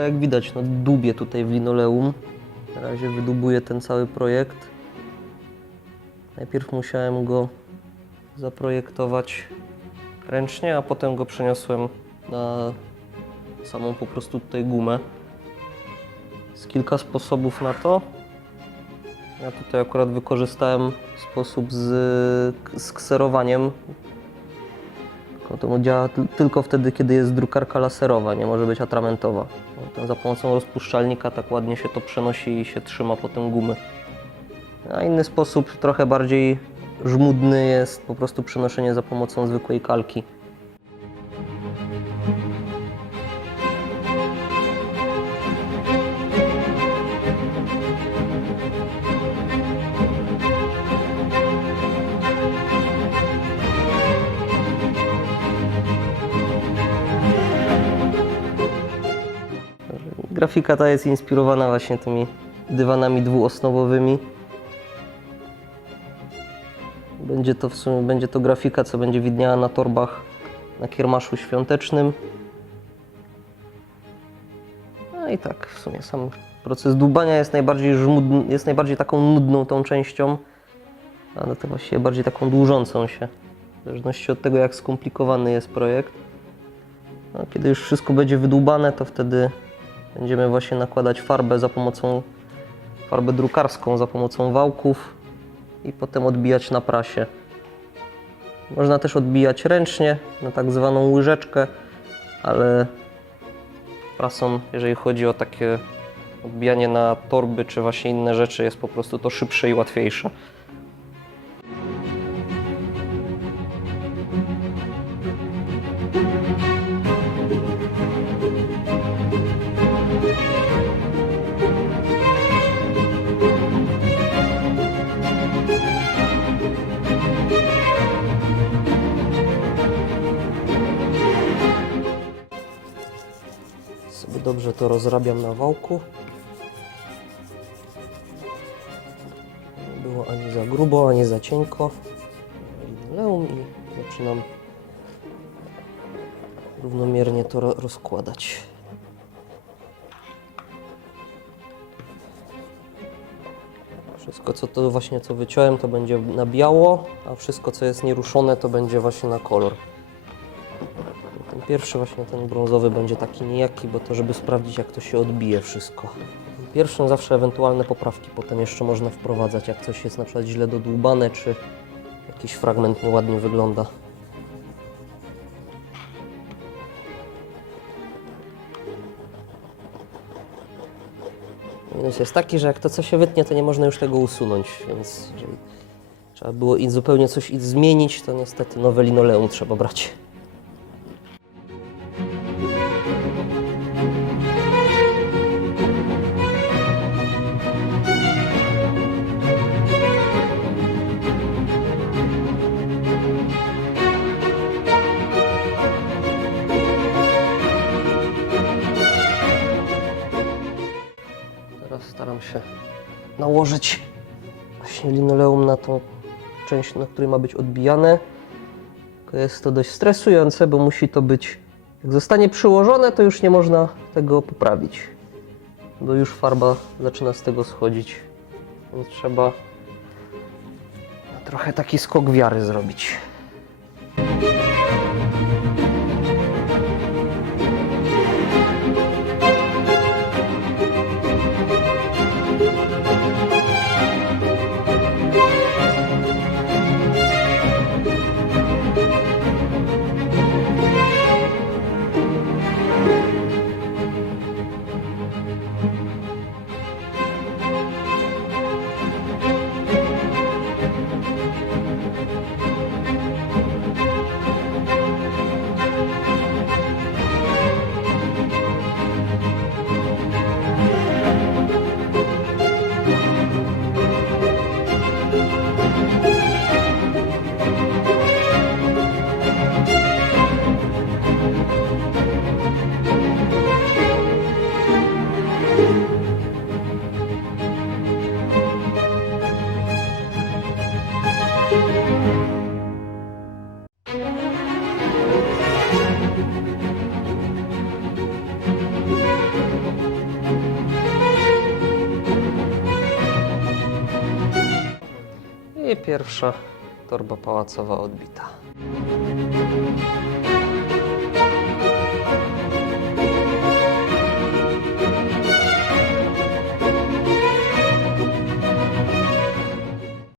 tak jak widać, no dubię tutaj w linoleum. Na razie wydubuję ten cały projekt. Najpierw musiałem go zaprojektować ręcznie, a potem go przeniosłem na samą po prostu tutaj gumę. Jest kilka sposobów na to. Ja tutaj akurat wykorzystałem sposób z, z kserowaniem. Tylko to działa ty- tylko wtedy, kiedy jest drukarka laserowa, nie może być atramentowa. No, to za pomocą rozpuszczalnika tak ładnie się to przenosi i się trzyma potem gumy. A inny sposób, trochę bardziej żmudny, jest po prostu przenoszenie za pomocą zwykłej kalki. Grafika ta jest inspirowana właśnie tymi dywanami dwuosnowowymi. Będzie to w sumie będzie to grafika, co będzie widniała na torbach na kiermaszu świątecznym. No i tak, w sumie sam proces dłubania jest najbardziej żmudny, jest najbardziej taką nudną tą częścią, ale to właściwie bardziej taką dłużącą się. W zależności od tego, jak skomplikowany jest projekt. No, kiedy już wszystko będzie wydłubane, to wtedy będziemy właśnie nakładać farbę za pomocą, farbę drukarską za pomocą wałków i potem odbijać na prasie. Można też odbijać ręcznie na tak zwaną łyżeczkę, ale prasą, jeżeli chodzi o takie odbijanie na torby czy właśnie inne rzeczy, jest po prostu to szybsze i łatwiejsze. Dobrze to rozrabiam na wałku. Nie było ani za grubo, ani za cienko. Linoleum i zaczynam równomiernie to ro- rozkładać. Wszystko co to właśnie co wyciąłem to będzie na biało, a wszystko co jest nieruszone to będzie właśnie na kolor. Ten pierwszy właśnie ten brązowy będzie taki nijaki, bo to żeby sprawdzić jak to się odbije wszystko. Pierwszym zawsze ewentualne poprawki potem jeszcze można wprowadzać, jak coś jest na przykład źle dodłubane, czy jakiś fragment nieładnie wygląda. Minus jest taki, że jak to co się wytnie, to nie można już tego usunąć, więc jeżeli trzeba było zupełnie coś zmienić, to niestety nowe linoleum trzeba brać. Się nałożyć właśnie linoleum na tą część, na której ma być odbijane. Jest to dość stresujące, bo musi to być. Jak zostanie przyłożone, to już nie można tego poprawić. Bo już farba zaczyna z tego schodzić. Więc trzeba trochę taki skok wiary zrobić. Pierwsza torba pałacowa odbita.